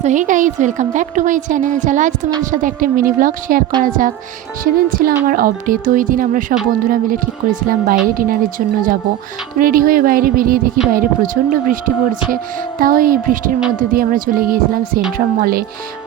So hey guys, welcome back to my channel. চলো আজ তোমাদের সাথে একটা মিনি ব্লগ শেয়ার করা যাক। সেদিন ছিল আমার অফ ডে, তো ওই দিন আমরা সব বন্ধুরা মিলে ঠিক করেছিলাম বাইরে ডিনারের জন্য যাব। তো রেডি হয়ে বাইরে বেরিয়ে দেখি বাইরে প্রচণ্ড বৃষ্টি পড়ছে। তাও এই বৃষ্টির মধ্যে দিয়ে আমরা চলে গিয়েছিলাম সেন্ট্রাম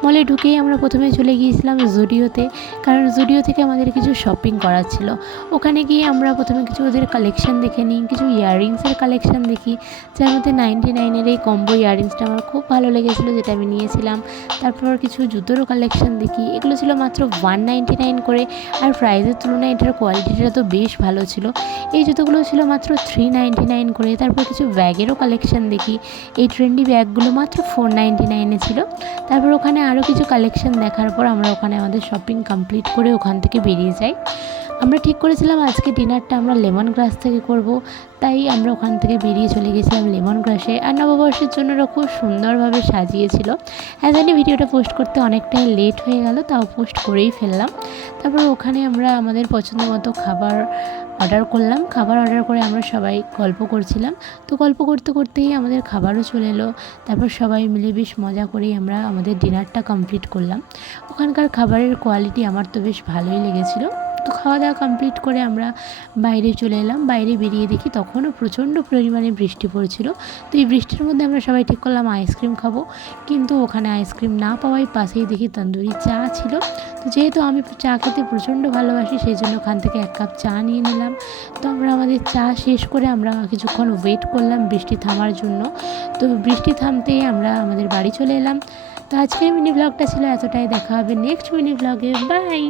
মলে ঢুকেই আমরা প্রথমে চলে গিয়েছিলাম জুডিওতে, কারণ জুডিও থেকে আমাদের কিছু শপিং করার ছিল। ওখানে গিয়ে আমরা প্রথমে কিছু ওদের কালেকশন দেখে নিই, কিছু ইয়াররিংসের কালেকশন দেখি, যার মধ্যে 99-এর এই কম্বো ইয়াররিংসটা আমার খুব ভালো লেগেছিলো, যেটা আমি নিয়েছিলাম। তারপর কিছু জুতোরও কালেকশন দেখি, এগুলো ছিল মাত্র 199 করে, আর প্রাইসের তুলনায় এটার কোয়ালিটিটা তো বেশ ভালো ছিল। এই জুতোগুলো ছিল মাত্র 399 করে। তারপর কিছু ব্যাগেরও কালেকশন দেখি, এই ট্রেন্ডি ব্যাগগুলো মাত্র 499-এ ছিল। তারপর ওখানে আরও কিছু কালেকশন দেখার পর আমরা ওখানে আমাদের শপিং কমপ্লিট করে ওখান থেকে বেরিয়ে যাই। আমরা ঠিক করেছিলাম আজকে ডিনারটা আমরা লেমন গ্রাস থেকে করব, তাই আমরা ওখান থেকে বেরিয়ে চলে গেছিলাম লেমন গ্রাসে। আর নববর্ষের জন্য ওরা খুব সুন্দরভাবে সাজিয়েছিল। হ্যাঁ জানি ভিডিওটা পোস্ট করতে অনেকটাই লেট হয়ে গেল, তাও পোস্ট করেই ফেললাম। তারপর ওখানে আমরা আমাদের পছন্দ মতো খাবার অর্ডার করলাম। খাবার অর্ডার করে আমরা সবাই গল্প করছিলাম। তো গল্প করতে করতেই আমাদের খাবারও চলে এলো। তারপর সবাই মিলে বেশ মজা করেই আমরা আমাদের ডিনারটা কমপ্লিট করলাম। ওখানকার খাবারের কোয়ালিটি আমার তো বেশ ভালোই লেগেছিলো। তো খাওয়া দাওয়া কমপ্লিট করে আমরা বাইরে চলে এলাম। বাইরে বেরিয়ে দেখি তখনও প্রচণ্ড পরিমাণে বৃষ্টি পড়ছিল। তো এই বৃষ্টির মধ্যে আমরা সবাই ঠিক করলাম আইসক্রিম খাবো, কিন্তু ওখানে আইসক্রিম না পাওয়ায় পাশেই দেখি তন্দুরি চা ছিল। তো যেহেতু আমি চা খেতে প্রচণ্ড ভালোবাসি, সেই জন্য ওখান থেকে 1 কাপ চা নিয়ে নিলাম। তো আমরা আমাদের চা শেষ করে আমরা কিছুক্ষণ ওয়েট করলাম বৃষ্টি থামার জন্য। তো বৃষ্টি থামতেই আমরা আমাদের বাড়ি চলে এলাম। তো আজকের মিনি ব্লগটা ছিল এতটাই। দেখা হবে নেক্সট মিনি ব্লগে। বাই।